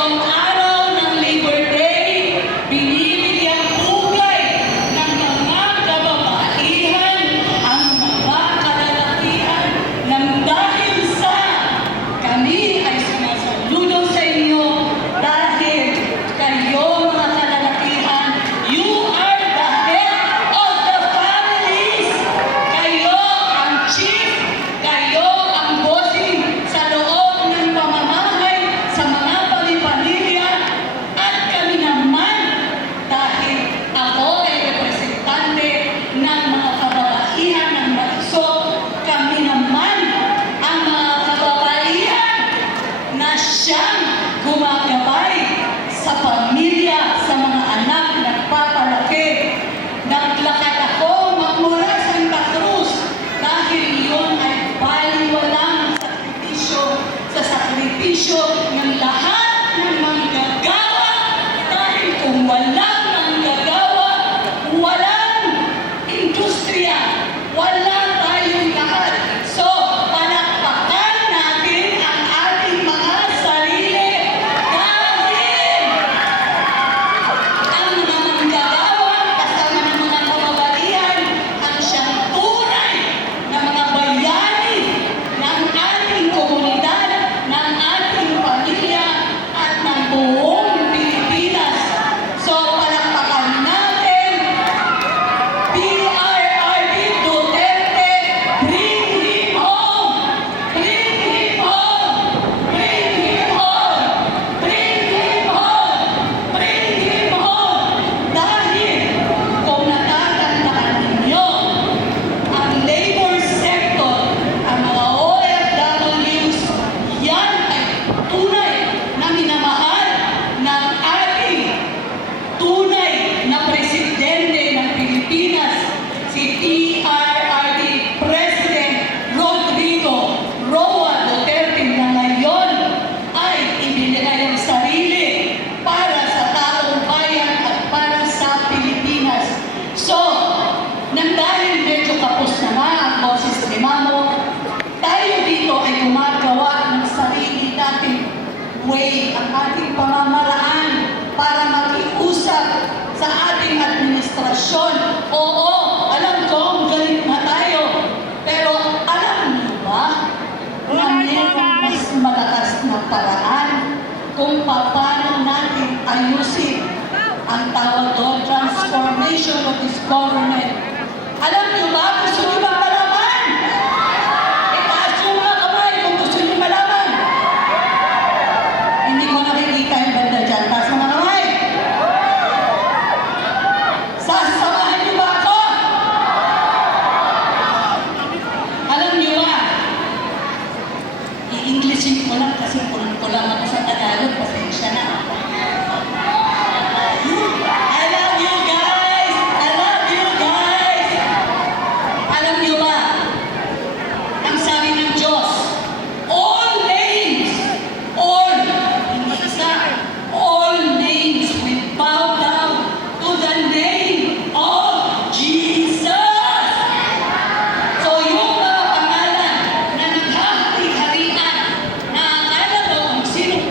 itong araw ng Labor Day, binibigyang pugay ng mga kababaihan ang mga kalalakihan nang dahil sa kami ay sumasaludo sa inyo dahil kayo mga kalalakihan, you are the head of the families. Kayo ang chief, kayo ang bossing sa loob ng pamamahay sa mga pamilya at kami naman dahil ako ay representante ng mga kababaihan ng Marisol, kami naman ang mga kababaihan na siyang gumagabay sa pamilya, sa mga anak na nagpapalaki. Naglakad ako magmula Santa Cruz dahil yun ay baliwalang sa sakripisyo ng lahat ng manggagawa. Dahil kung walang manggagawa, walang industriya, wala tayong lahat. So, palakpakan natin ang ating mga sarili dahil ang mga manggagawa kasama ng mga kababaihan ang siyang tunay na mga bayani ng ating komunidad, ng ating pamilya at ng buong Pilipinas. So, palakpakan natin PRRD Duterte, bring him home! Bring him home! Bring him home! Bring him home! Bring him home! Dahil kung natatandaan ninyo, ang labor sector, ang mga OFWs, yan ay tunay na minamahal ng ating tunay na presidente ng Pilipinas, si PRRD President Rodrigo Roa Duterte, na ngayon ay ibinigay ang sarili para sa taong bayan at para sa Pilipinas. So, nang dahil medyo kapos na nga ang boses ni Mamo, tayo dito ay gumagawa ng sarili nating way, ang ating pamamaraan para makiusap sa ating administrasyon. Oo, alam ko, galit na tayo. Pero alam niyo ba na mayroong mas malakas na paraan kung paano natin ayusin ang tawag doon, transformation of this government. Alam niyo ba, gusto niyo ba malaman? Itaas niyo mga kamay kung gusto niyo malaman. Hindi ko nakikita yung banda dyan. Taas mga kamay. Sasamahan niyo ba ako? Alam niyo ba, i-Englishin ko lang kasi kulang ako sa Tagalog. Pasensya na. I love you guys! I love you guys! Alam niyo ba, ang sabi ng Diyos, all names, all, hindi isa, all names will bow down to the name of Jesus. So yung mga pangalan na naghahari-harian, na akala mo kung sino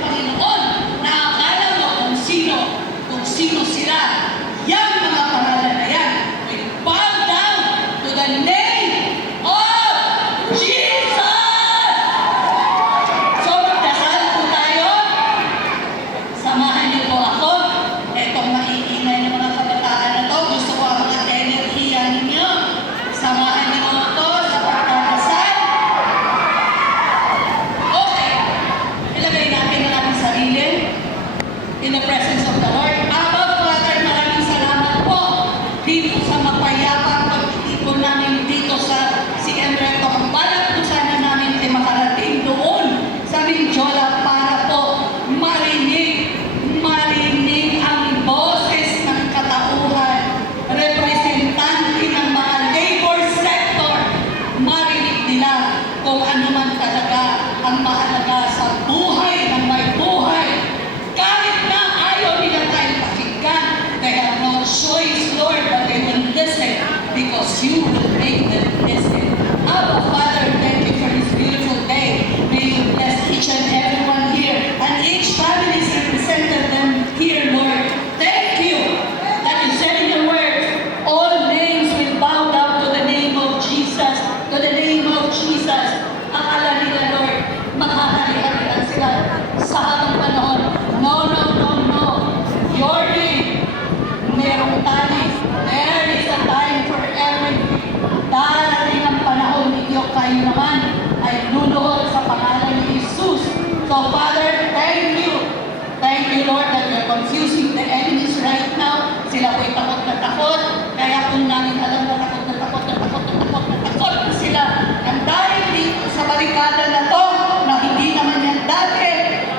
thank you, Lord, that you're confusing the enemies right now. Sila po'y takot na takot. Kaya kung namin alam na takot na takot na takot na takot na takot na sila. Ang dahil dito sa barikada na to, na hindi naman yan dati,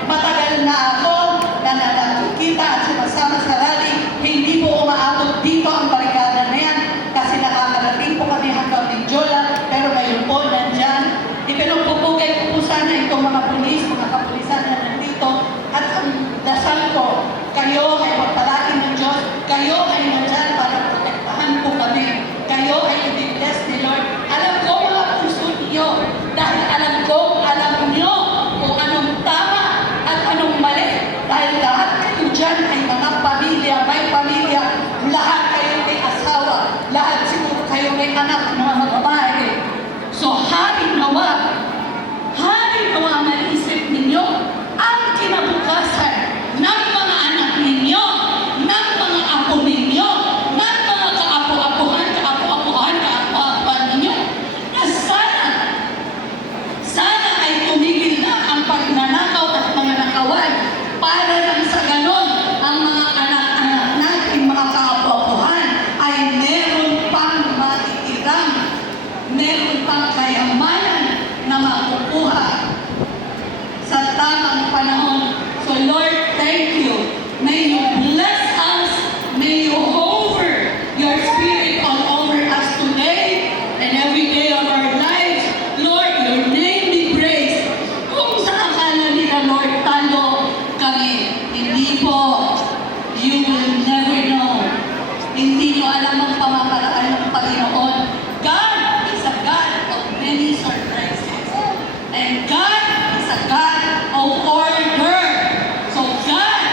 matagal na ako na nakikita at sumasama sa rally, hindi po umaabot dito ang barikada na yan kasi nakakarating po kami hanggang Mindiola, pero ngayon po nandyan. Ipinagpupugay ko po sana itong mga pulis, mga kapulisan na nandito at ang dasal ko, kayo ay pagpalain ng Diyos, kayo ay nandyan para protektahan po kami, kayo ay i-bless ni Lord. Alam ko mga puso niyo, dahil alam niyo kung anong tama at anong mali, dahil lahat kayo dyan ay mga pamilya, may pamilya, lahat kayo may asawa, lahat siguro kayo may anak, mga babae. So, hari nawa maisip ninyo ang kinabukasan ng mga anak ninyo, ng mga apo ninyo, ng mga kaapo-apuhan ninyo, na sana ay tumigil na ang pagnanakaw at mga nakawan para lang sa ganon ang mga anak-anak natin, mga kaapo-apuhan ay meron pang matitirang, meron pang kayamanan na makukuha sa tamang panahon. So Lord, thank you. May you bless us. May you hover your spirit all over us today and every day of our lives. Lord, your name be praised. Kung sa akala nila, Lord, talo kami, hindi po. You will never know. Hindi nyo alam ang pamamaraan ng Panginoon. God is a God of many surprises. And God is a God of order. So God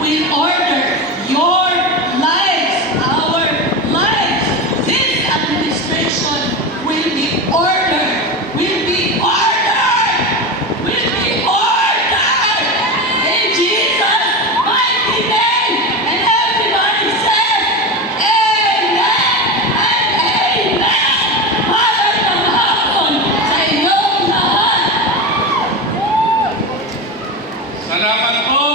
will order your lives, our lives. This administration will be ordered. Will be ordered. Will be ordered. In Jesus' mighty name. And everybody says, Amen and Amen. Magandang hapon sa inyong lahat. Salamat po.